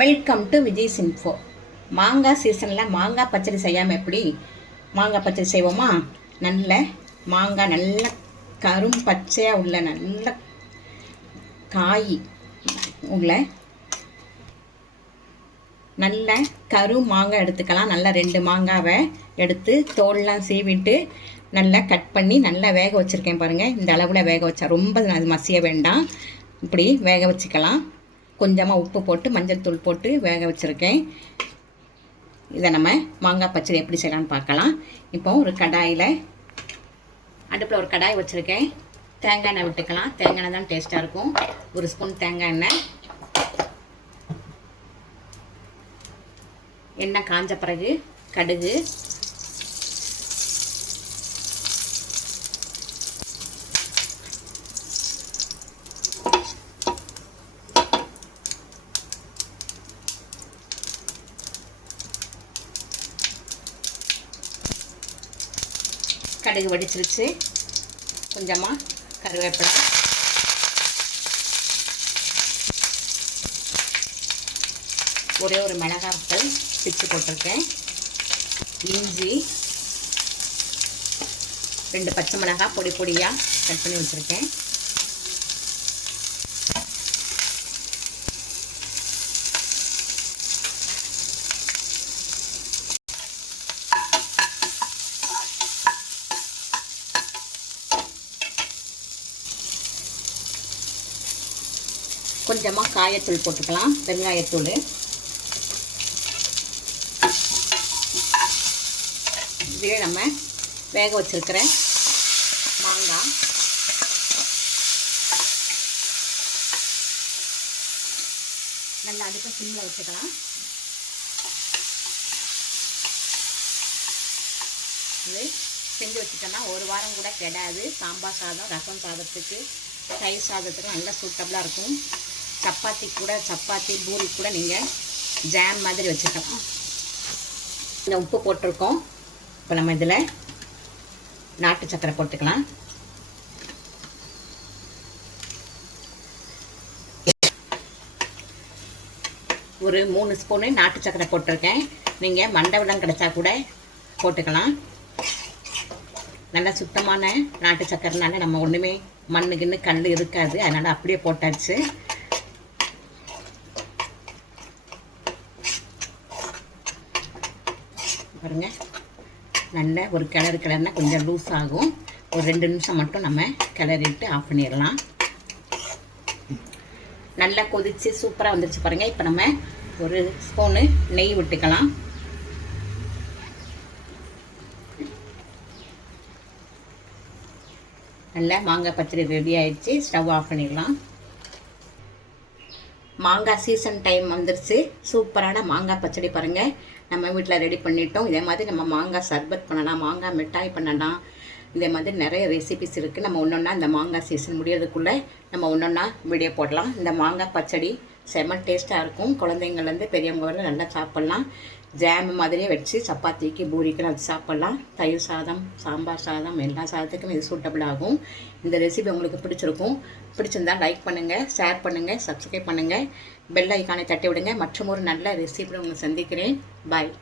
Welcome to Vijay's info. மாங்காய் சீசனில் மாங்காய் பச்சடி செய்யாமல் எப்படி மாங்காய் பச்சடி செய்வோமா? நல்ல மாங்காய் நல்ல கரும் பச்சையாக உள்ள நல்ல காய் உள்ள நல்ல கரு மாங்காய் எடுத்துக்கலாம். நல்லா 2 மாங்காவை எடுத்து தோல்லாம் சீவிட்டு நல்லா கட் பண்ணி நல்லா வேக வச்சுருக்கேன் பாருங்கள். இந்த அளவில் வேக வச்சா ரொம்ப அது மசிய வேண்டாம். இப்படி வேக வச்சுக்கலாம். கொஞ்சமாக உப்பு போட்டு மஞ்சள் தூள் போட்டு வேக வச்சுருக்கேன். இதை நம்ம மாங்காய் பச்சடி எப்படி செய்யலான்னு பார்க்கலாம். இப்போ ஒரு கடாயில் அடுப்பில் ஒரு கடாய் வச்சுருக்கேன். தேங்காய் எண்ணெய் விட்டுக்கலாம். தேங்காய் எண்ணெய் தான் டேஸ்ட்டாக இருக்கும். 1 ஸ்பூன் தேங்காய் எண்ணெய். எண்ணெய் காஞ்ச பிறகு கடுகு, கடுகு வடிச்சிருச்சு. கொஞ்சமாக கருவேப்பிலை, ஒரே ஒரு மிளகாய் பிச்சு போட்டிருக்கேன். இஞ்சி, 2 பச்சை மிளகாய் பொடி பொடியாக கட் பண்ணி வச்சுருக்கேன். கொஞ்சமாக காயத்தூள் போட்டுக்கலாம், பெருங்காயத்தூள். இதிலே நம்ம வேக வச்சுருக்கிற மாங்காய் நல்லா அடுப்பை சிம்மில் வச்சுக்கலாம். இது செஞ்சு வச்சுட்டோன்னா 1 வாரம் கூட கெடாது. சாம்பார் சாதம், ரசம் சாதத்துக்கு, தயிர் சாதத்துக்கு நல்லா சூட்டபுளாக இருக்கும். சப்பாத்தி பூரி கூட நீங்கள் ஜாம் மாதிரி வச்சுக்கலாம். இந்த உப்பு போட்டிருக்கோம். இப்போ நம்ம இதில் நாட்டு சர்க்கரை போட்டுக்கலாம். ஒரு 3 ஸ்பூனு நாட்டு சர்க்கரை போட்டிருக்கேன். நீங்கள் மண்டை வெல்லம் கிடச்சா கூட போட்டுக்கலாம். நல்லா சுத்தமான நாட்டு சர்க்கரைனால நம்ம ஒன்றுமே மண்ணுக்குன்னு கல் இருக்காது. அதனால் அப்படியே போட்டாச்சு. பாருங்க, நல்ல ஒரு கிளறுனா கொஞ்சம் லூஸ் ஆகும். ஒரு 2 நிமிஷம் மட்டும் நம்ம கிளறிட்டு ஆஃப் பண்ணிடலாம். நல்லா கொதித்து சூப்பராக வந்துருச்சு பாருங்கள். இப்போ நம்ம ஒரு ஸ்பூனு நெய் விட்டுக்கலாம். நல்லா மாங்காய் பச்சடி ரெடி ஆயிடுச்சு. ஸ்டவ் ஆஃப் பண்ணிடலாம். மாங்காய் சீசன் டைம் வந்துருச்சு. சூப்பரான மாங்காய் பச்சடி பாருங்கள் நம்ம வீட்டில் ரெடி பண்ணிட்டோம். இதே மாதிரி நம்ம மாங்காய் சர்பத் பண்ணலாம், மாங்காய் மிட்டாய் பண்ணலாம். இதே மாதிரி நிறைய ரெசிபிஸ் இருக்குது. நம்ம ஒன்றொன்னா இந்த மாங்காய் சீசன் முடியறதுக்குள்ளே நம்ம ஒன்றொன்னா வீடியோ போடலாம். இந்த மாங்காய் பச்சடி செம்ம டேஸ்ட்டாக இருக்கும். குழந்தைங்கள்லேருந்து பெரியவங்க வரல நல்லா சாப்பிட்லாம். ஜாம் மாதிரியே வச்சு சப்பாத்திக்கு பூரிக்கு வச்சு சாப்பிட்லாம். தயிர் சாதம், சாம்பார் சாதம், எல்லா சாதத்துக்கும் இது சூட்டபிள் ஆகும். இந்த ரெசிபி உங்களுக்கு பிடிச்சிருக்கும். பிடிச்சிருந்தால் லைக் பண்ணுங்கள், ஷேர் பண்ணுங்கள், சப்ஸ்கிரைப் பண்ணுங்கள், பெல் ஐக்கானை தட்டி விடுங்க. மற்றும் ஒரு நல்ல ரெசிபி உங்களை சந்திக்கிறேன். பாய்.